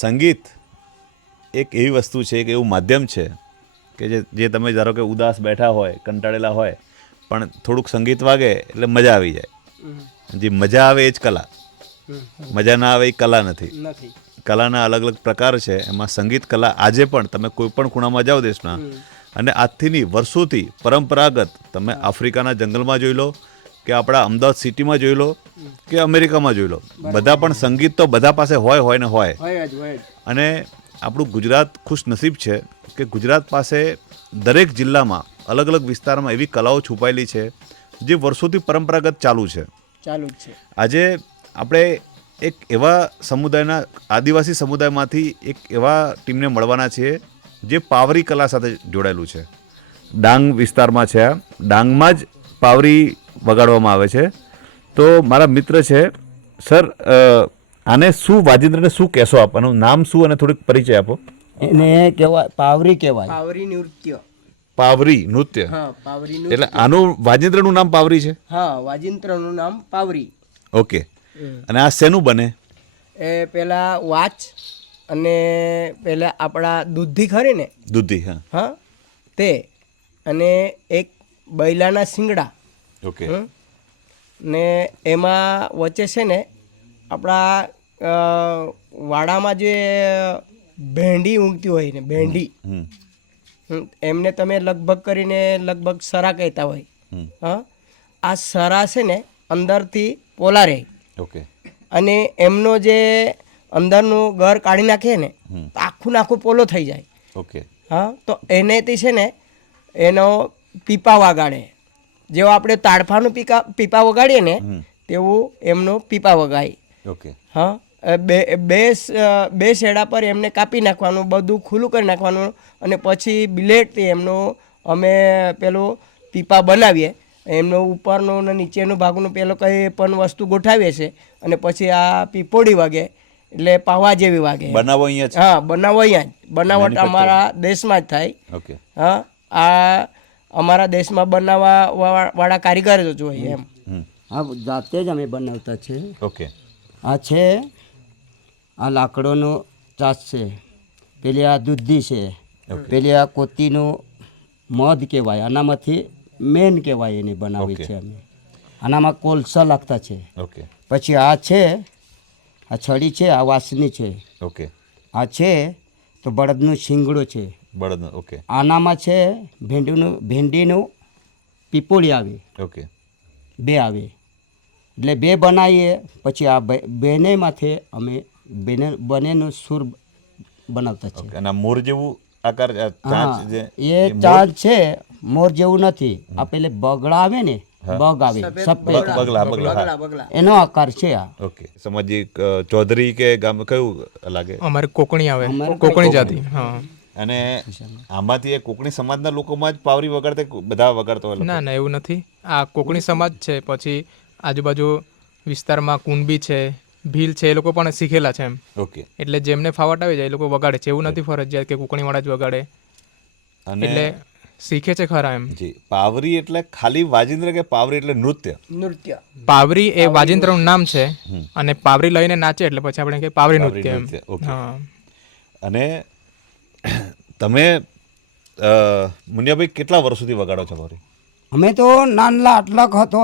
સંગીત એક એવી વસ્તુ છે, એક એવું માધ્યમ છે કે જે તમે ધારો કે ઉદાસ બેઠા હોય, કંટાળેલા હોય, પણ થોડુંક સંગીત વાગે એટલે મજા આવી જાય. જે મજા આવે એ જ કલા, મજા ના આવે એ કલા નથી. કલાના અલગ અલગ પ્રકાર છે, એમાં સંગીત કલા આજે પણ તમે કોઈ પણ ખૂણામાં જાઓ દેશના, અને આજથી નહીં વર્ષોથી પરંપરાગત તમે આફ્રિકાના જંગલમાં જોઈ લો કે આપણા અમદાવાદ સિટીમાં જોઈ લો કે અમેરિકામાં જોઈ લો, બધા પણ સંગીત તો બધા પાસે હોય ને હોય. અને આપણું ગુજરાત ખુશનસીબ છે કે ગુજરાત પાસે દરેક જિલ્લામાં અલગ અલગ વિસ્તારમાં એવી કલાઓ છુપાયેલી છે જે વર્ષોથી પરંપરાગત ચાલુ છે. આજે આપણે એક એવા સમુદાયના, આદિવાસી સમુદાયમાંથી એક એવા ટીમને મળવાના છીએ જે પાવરી કલા સાથે જોડાયેલું છે. ડાંગ વિસ્તારમાં છે, ડાંગમાં જ પાવરી વગાડવામાં આવે છે. તો મારા મિત્ર છે સર, આને શું વાજિંત્રને શું કહેશો આપ? આનું નામ શું અને થોડીક પરિચય આપો. એને કહેવાય પાવરી કહેવાય. પાવરી નૃત્ય. પાવરી નૃત્ય. હા, પાવરી નૃત્ય. એટલે આનું વાજિંત્રનું નામ પાવરી છે? હા, વાજિંત્રનું નામ પાવરી. ઓકે. અને આ શેનું બને? એ પેલા વાચ અને પેલા આપણા દૂધી ખરી ને, દૂધી. હા હા, તે અને એક બૈલાના શિંગડા. ઓકે. ને એમાં વચ્ચે છે ને આપણા વાડામાં જે ભેંડી ઊંઘતી હોય ને, ભેંડી, એમને તમે લગભગ કરીને લગભગ સરા કહેતા હોય. હા, આ સરા છે ને અંદરથી પોલા રહે. ઓકે. અને એમનો જે અંદરનું ઘર કાઢી નાખે ને તો આખું આખું પોલો થઈ જાય. ઓકે. હા, તો એનેથી છે ને એનો પીપા વગાડે. જેવો આપણે તાડફાનું પીપા વગાડીએ ને તેવું એમનો પીપા વગાય. ઓકે. હા, બે શેડા પર એમને કાપી નાખવાનું, બધું ખુલ્લું કરી નાખવાનું, અને પછી બિલેટથી એમનું અમે પેલું પીપા બનાવીએ. એમનો ઉપરનો ને નીચેનો ભાગનો પેલો કંઈ પણ વસ્તુ ગોઠવીએ છે, અને પછી આ પીપોડી વાગે એટલે પાવા જેવી વાગે. બનાવો અહીંયા જ? હા, બનાવો અહીંયા જ. બનાવટ અમારા દેશમાં જ થાય. ઓકે. હા, આ અમારા દેશમાં બનાવવા વાળા કારીગર જ જોઈએ એમ. આ જાતે જ અમે બનાવતા છે. ઓકે. આ છે, આ લાકડોનો ચાસ છે, પેલી આ દૂધી છે, પેલી આ કોતીનું મધ કહેવાય, આનામાંથી મેન કહેવાય એને બનાવી છે અમે. આનામાં કોલસા લાગતા છે. ઓકે. પછી આ છે, આ છડી છે, આ વાસની છે. ઓકે. આ છે તો બળદનું શિંગડો છે. બળદનો. ઓકે. આનામાં છે ભેંડીનું પીપોળી આવે. ઓકે. બે આવે એટલે બે બનાવીએ. પછી આ બેને માથે અમે બંનેનો સૂર બનાવતા છે. અને આ મોર જેવું આકાર, ચાંચ જે એ ચાંચ છે, મોર જેવું નથી. આ પેલે બગડા આવે ને, બગ આવે સફેદ, બગલા. એનો આકાર છે આ. ઓકે. સામાજિક ચૌધરી કે ગામ કયું લાગે? અમારે કોકણી આવે, કોકણી જાતિ. હા. અને આમાંથી એ કોકણી સમાજના લોકોમાં જ પાવરી વગાડતા બધા વગાડતા હોય? ના ના, એવું નથી. આ કોકણી સમાજ છે, પછી આજુબાજુ વિસ્તારમાં કુંબી છે, ભીલ છે, એ લોકો પણ શીખેલા છે એમ. ઓકે. એટલે જેમને ફાવટ આવી જાય એ લોકો વગાડે છે. એવું નથી ફરજિયાત કે કોકણીવાળા જ વગાડે. એટલે શીખે છે ખરા એમ. જી. પાવરી એટલે ખાલી વાજિંત્ર કે પાવરી એટલે નૃત્ય? નૃત્ય. પાવરી એ વાજિંત્રનું નામ છે, અને પાવરી લઈને નાચે એટલે પછી આપણે કહીએ પાવરી નૃત્ય એમ. હા. અને તમે મુનિયાભાઈ કેટલા વર્ષોથી વગાડો છો પાવરી? અમે તો નાનલા આટલા હતો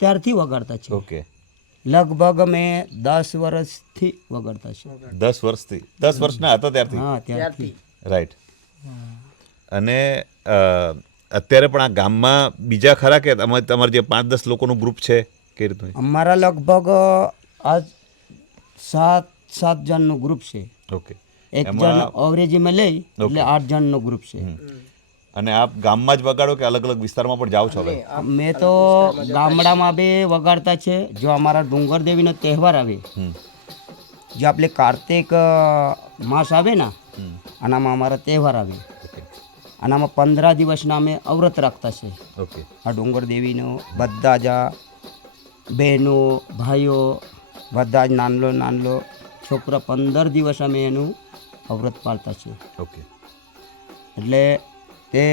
ત્યારથી વગાડતા છે. ઓકે. લગભગ અમે 10 વર્ષથી વગાડતા છે. 10 વર્ષથી? 10 વર્ષના હતા ત્યારથી? હા, ત્યારથી. રાઈટ. અને અત્યારે પણ આ ગામમાં બીજા ખરા કે તમારે જે 5-10 લોકોનું ગ્રુપ છે કે રીતનું? અમારા લગભગ આ 7 જણનું ગ્રુપ છે. ઓકે. એક જણ અંગ્રેજીમાં લઈ એટલે 8 જણનો ગ્રુપ છે. અને આપ ગામમાં જ વગાડો કે અલગ અલગ વિસ્તારમાં પણ જાઓ છો? હવે મેં તો ગામડામાં બી વગાડતા છે. જો અમારા ડુંગર દેવીનો તહેવાર આવે, જો આપણે કાર્તિક માસ આવે ને, આનામાં અમારા તહેવાર આવે, આનામાં 15 દિવસના અમે અવ્રત રાખતા છે. ઓકે. આ ડુંગર દેવીનો બધા જ બહેનો ભાઈઓ બધા જ નાનલો છોકરા 15 દિવસ અમે એનું અવ્રત પાળતા છે. ઓકે. એટલે તે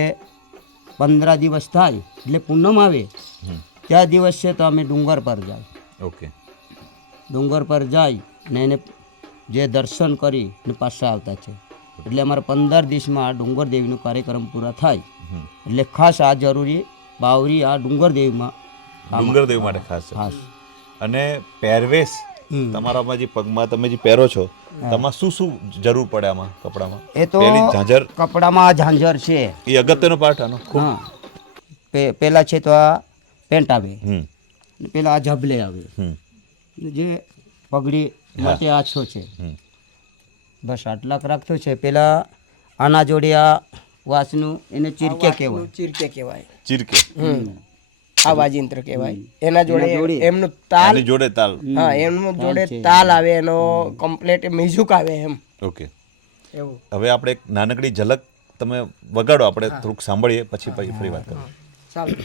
15 દિવસ થાય એટલે પૂનમ આવે ત્યાં દિવસ છે તો અમે ડુંગર પર જાય. ઓકે. ડુંગર પર જાય અને એને જે દર્શન કરી ને પાછા આવતા છે. એટલે અમારે 15 દિવસમાં આ ડુંગર દેવીનો કાર્યક્રમ પૂરા થાય. એટલે ખાસ આ જરૂરી બાવરી આ ડુંગર દેવીમાં ડુંગરદેવ માટે ખાસ છે. ખાસ અને પહેરવેશ તમારામાં જે પગમાં તમે જે પહેરો છો તમારે શું શું જરૂર પડે આમાં કપડામાં? એ તો પેલી ઝાંઝર કપડામાં આ ઝાંઝર છે. એ અગત્યનો પાર્ટ આનો. હા પેલા છે તો આ પેન્ટ આવે, હમ ને પેલા આ જબલે આવે, હમ ને જે પગડી માટે આછો છે. હમ બસ આટલાક રાખતો છે. પેલા આના જોડે આ વાસનું એને ચીરકે કહેવાય. ચીરકે કહેવાય, ચીરકે આ વાજિંત્ર કહેવાય. એના જોડે એમનું તાલ, આની જોડે તાલ. હા એમનું જોડે તાલ આવે, એનો કમ્પ્લીટ મ્યુઝિક આવે એમ ઓકે. એવું. હવે આપણે એક નાનકડી ઝલક તમે વગાડો, આપણે થોડુંક સાંભળીએ પછી ફરી વાત કરીએ. ચાલો.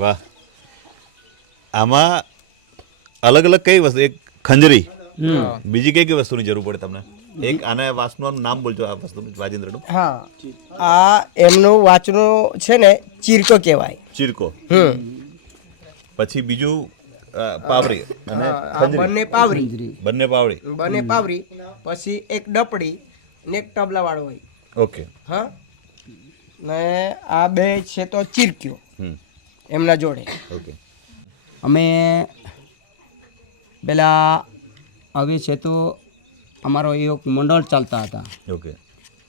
વાહ. આમાં અલગ અલગ કઈ વસ્તુ? એક ખંજરી, બીજી કઈ કઈ વસ્તુની જરૂર પડે તમને? એક આના વાસનું નામ બોલજો, આ વસ્તુનું વાજિંત્રનું. હા, આ એમનું વાંચનું છે ને ચીરકો કહેવાય. ચીરકો. હમ. પછી બીજું પાવરી અને આ ખંજરી. બંને પાવરી, બંને પાવડી. બંને પાવરી. પછી એક ડપડી ને એક તબલા વાળો હોય. ઓકે. હા, ને આ બે છે તો ચીરક્યો હમ એમના જોડે. ઓકે. અમે પેલા આવી છે તો અમારો એક મંડળ ચાલતા હતા. ઓકે.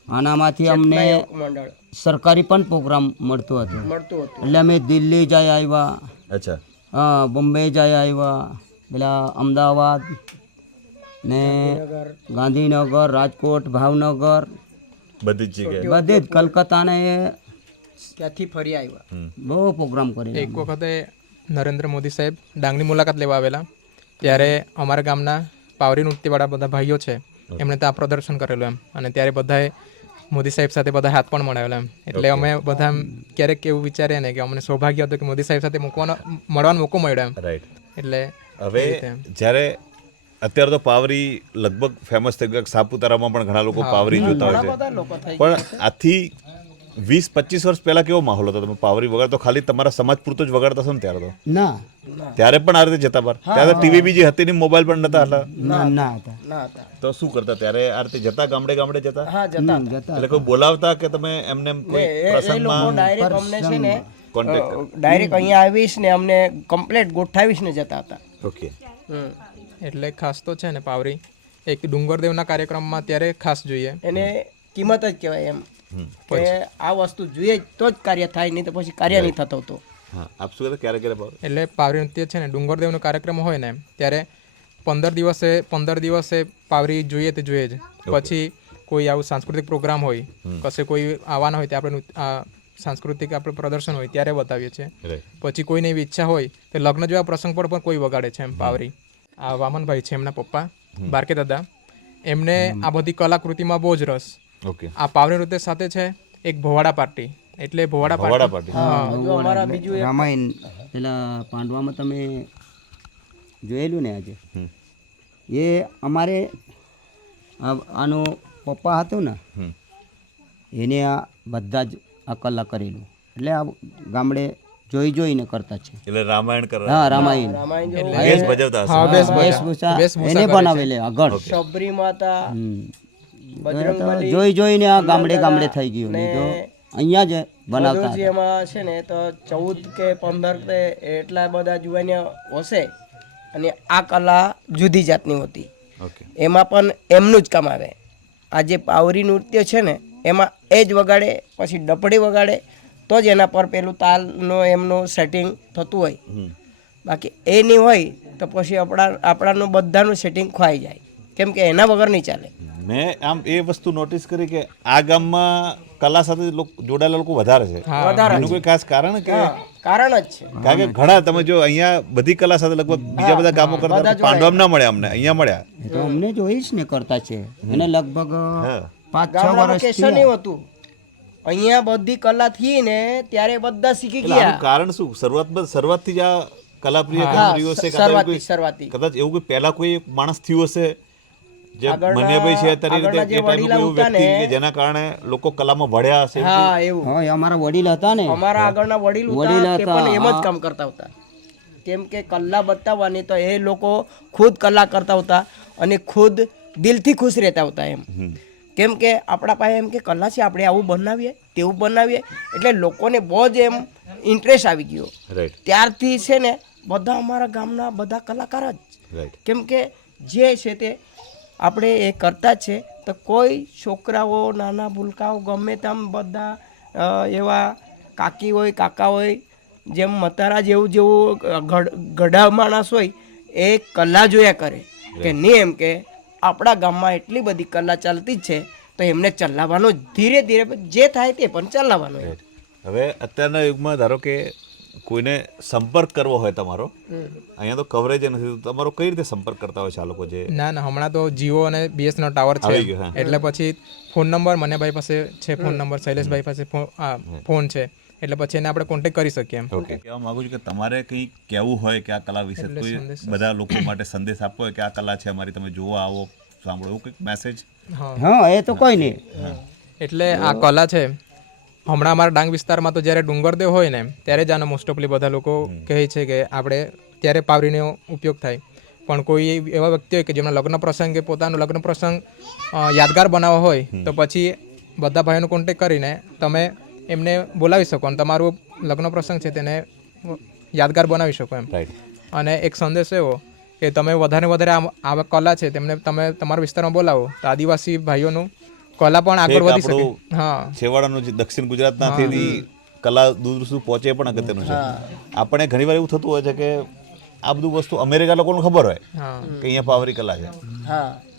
આનામાંથી અમને નાયક મંડળ સરકારી પણ પ્રોગ્રામ મળતો હતો. મળતું હતું. એટલે અમે દિલ્હી જઈ આવ્યા, અચ્છા. હા બોમ્બે જઈ આવ્યા, પેલા અમદાવાદ ને ગાંધીનગર, રાજકોટ, ભાવનગર, બધી જ જગ્યાએ. બધે જ કલકત્તા ને ત્યાંથી ફરી આવ્યા. બહુ પ્રોગ્રામ કરી. એક વખતે નરેન્દ્ર મોદી સાહેબ ડાંગની મુલાકાત લેવા આવેલા, ત્યારે અમારા ગામના પાવરી નૃત્યવાળા બધા ભાઈઓ છે એમણે ત્યાં પ્રદર્શન કરેલું એમ, અને ત્યારે બધાએ મોદી સાહેબ સાથે બધા હાથ પણ મળાવેલા એમ. એટલે અમે બધા એમ ક્યારેક એવું વિચારીએ ને કે અમને સૌભાગ્ય હતું કે મોદી સાહેબ સાથે મળવાનો મોકો મળ્યો એમ. રાઈટ. એટલે હવે જ્યારે અત્યારે તો પાવરી લગભગ ફેમસ થઈ ગયું, સાપુતારામાં પણ ઘણા લોકો પાવરી જોતા હોય છે, પણ આજથી 20-25 વર્ષ પહેલા કેવો માહોલ હતો? તમે પાવરી વગાડતો ખાલી તમારા સમાજ પૂરતો જ વગાડતા છો ને ત્યારે તો? ના ત્યારે પણ આ રીતે જતા બાર? ત્યારે ટીવી બીજી હતી ને મોબાઈલ પણ નતા હતા. ના ના હતા. ના હતા. તો શું કરતા ત્યારે આ રીતે જતા ગામડે ગામડે જતા હા જતા હતા. એટલે કોઈ બોલાવતા કે તમે એમને એમ કોઈ એ લોકો પ્રસંગમાં ડાયરેક્ટ અમને છે ને કોન્ટેક્ટ ડાયરેક્ટ અહીંયા આવીશ ને અમને કમ્પ્લેટ ગોઠાવીશ ને જતા હતા. ઓકે એટલે ખાસ તો છે ને પાવરી એક ડુંગરદેવના કાર્યક્રમમાં ત્યારે ખાસ જોઈએ. એને કિંમત જ કહેવાય એમ કે આ વસ્તુ જોઈએ જ તો જ કાર્ય થાય, નહીં તો પછી કાર્ય નહીં થતો હતો. હા આપ શું કરતા ક્યારે ક્યારે એટલે પાવરી નૃત્ય છે ને ડુંગરદેવનો કાર્યક્રમ હોય ને ત્યારે 15 દિવસે પાવરી જોઈએ તે જોઈએ જ. પછી કોઈ આવું સાંસ્કૃતિક પ્રોગ્રામ હોય, કશે કોઈ આવવાના હોય તે આપણે સાંસ્કૃતિક આપણે પ્રદર્શન હોય ત્યારે બતાવીએ છીએ. પછી કોઈને એવી ઈચ્છા હોય તો લગ્ન જેવા પ્રસંગ પર પણ કોઈ વગાડે છે એમ પાવરી. આ વામનભાઈ છે એમના પપ્પા બારકે દાદા, એમને આ બધી કલાકૃતિમાં બહુ જ રસ. ઓકે આ પાવરી નૃત્ય સાથે છે એક ભવાડા પાર્ટી. એટલે ભવાડા પાર્ટી હજુ અમારા બીજું એક રામાયણ પેલા પાંડવામાં તમે જોયેલું ને આજે, એ અમારે આનો પપ્પા હતો ને એને આ બધા જ આ કલા કરેલું. એટલે આ ગામડે જોઈને કરતા છે. એટલે રામાયણ કર હા રામાયણ રામાયણ જેવું બેસ ભજવતા હશે. વેશભૂષા એને બનાવેલે આગળ. શબરી માતા, બજરંગબલી, જોઈને આ ગામડે થઈ ગયું. નહીં તો અહીંયા જ બનાવતા બધું જ એમાં છે ને તો 14 કે 15 કે એટલા બધા જુવાનિયા હશે અને આ કલા જુદી જાતની હતી. ઓકે એમાં પણ એમનું જ કામ આવે. આ જે પાવરી નૃત્ય છે ને એમાં એ જ વગાડે, પછી ડપડી વગાડે તો જ એના પર પેલું તાલનું એમનું સેટિંગ થતું હોય. બાકી એ નહીં હોય તો પછી આપણાનું બધાનું સેટિંગ ખોવાઈ જાય, કેમ કે એના વગર નહીં ચાલે. મેં આમ એ વસ્તુ નોટિસ કરી કે આ ગામમાં કલા સાથે જોડાયેલા લોકો વધારે છે. એનું કોઈ ખાસ કારણ કે કારણ જ છે. કારણ કે ઘણા તમે જો અહીંયા બધી કલા સાથે લગભગ બીજા બધા કામો કરતા પાંડવમ ના મળ્યા, અમને અહીંયા મળ્યા. એ તો અમને જોઈશ ને કરતા છે. એને લગભગ 5-6 ગામડામાં વર્ષ કેસર નહીં હોતું. અહીંયા બધી કલા થી ને ત્યારે બધા શીખી એટલે ગયા. આનું કારણ શું? શરૂઆતથી જ આ કલાપ્રિય કર્યું હશે, શરૂઆતી કદાચ એવું કોઈ પહેલા કોઈ માણસ થયું હશે જે મન્યાભાઈ છે અત્યારે રીતે એ ટાઈમે કોઈ એવું વ્યક્તિ કે જેના કારણે લોકો કલામાં વળ્યા હશે. હા એવું. હા અમારા વડીલ હતા ને, અમારા આગળના વડીલ હતા તે પણ એમ જ કામ કરતા હતા. કેમ કે કલા બતાવવાની તો એ લોકો ખુદ કલા કરતા હતા અને ખુદ દિલથી ખુશ રહેતા હતા એમ. કેમ કે આપણા પાસે એમ કે કલા છે, આપણે આવું બનાવીએ તેવું બનાવીએ, એટલે લોકોને બહુ જ એમ ઇન્ટરેસ્ટ આવી ગયો. રાઈટ ત્યારથી છે ને બધા અમારા ગામના બધા કલાકાર જ, રાઈટ કેમ કે જે છે તે આપણે એ કરતા જ છે. તો કોઈ છોકરાઓ નાના ભૂલકાઓ ગમે તેમ બધા એવા કાકી હોય કાકા હોય, જેમ મતારા જેવું ગઢા માણસ હોય, એ કલા જોયા કરે કે નહીં એમ કે આપણા ગામમાં એટલી બધી કલા ચાલતી જ છે તો એમને ચલાવવાનો ધીરે ધીરે જે થાય તે પણ ચલાવવાનો. હવે અત્યારના યુગમાં ધારો કે કોઈને સંપર્ક કરવો હોય તમારો, અહીંયા તો કવરેજ નથી, તમારો કઈ રીતે સંપર્ક કરતા હોય છે આ લોકો? જે ના હમણાં તો જીઓ અને BSNL ટાવર આવી છે, ગયો, હા. એટલે પછી ફોન નંબર મન્યાભાઈ પાસે છે, ફોન નંબર શૈલેષભાઈ પાસે ફોન છે, એટલે પછી એને આપણે કોન્ટેક્ટ કરી શકીએ એમ. ઓકે કહેવા માંગુ છું કે તમારે કંઈ કહેવું હોય કે આ કલા વિશે, કોઈ બધા લોકો માટે સંદેશ આપવો હોય કે આ કલા છે અમારી, તમે જોવા આવો, સાંભળો, એવું કંઈક મેસેજ? હા એ તો કોઈ નહીં. એટલે આ કલા છે હમણાં અમારા ડાંગ વિસ્તારમાં તો જ્યારે ડુંગરદેવ હોય ને ત્યારે જ આનો મોસ્ટ ઓફલી બધા લોકો કહે છે કે આપણે ત્યારે પાવરીનો ઉપયોગ થાય. પણ કોઈ એવા વ્યક્તિ હોય કે જેમના લગ્ન પ્રસંગ કે પોતાનો લગ્ન પ્રસંગ યાદગાર બનાવવો હોય તો પછી બધા ભાઈઓનો કોન્ટેક્ટ કરીને તમે એમને બોલાવી શકો અને તમારું લગ્ન પ્રસંગ છે તેને યાદગાર બનાવી શકો એમ. અને એક સંદેશ એવો કે તમે વધારે આ કલા છે તેમને તમે તમારા વિસ્તારમાં બોલાવો તો આદિવાસી ભાઈઓનું કલા પણ આગળ વધી શકે. હા, છેવાડાનું જે દક્ષિણ ગુજરાતના કલા દૂર સુધી પહોંચે પણ અગત્યનું છે. આપણે ઘણીવાર એવું થતું હોય છે કે આ બધું વસ્તુ અમેરિકા લોકોને ખબર હોય કે અહીંયા પાવરી કલા છે,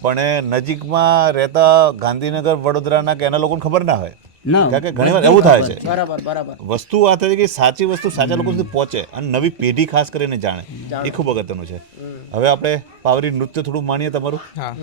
પણ નજીકમાં રહેતા ગાંધીનગર વડોદરાના કે એના લોકોને ખબર ના હોય. કારણ કે ઘણીવાર એવું થાય છે. બરાબર. વસ્તુ આ થાય કે સાચી વસ્તુ સાચા લોકો સુધી પહોંચે અને નવી પેઢી ખાસ કરીને જાણે, એ ખૂબ અગત્યનું છે. હવે આપણે પાવરી નૃત્ય થોડું માણીએ તમારું. હા.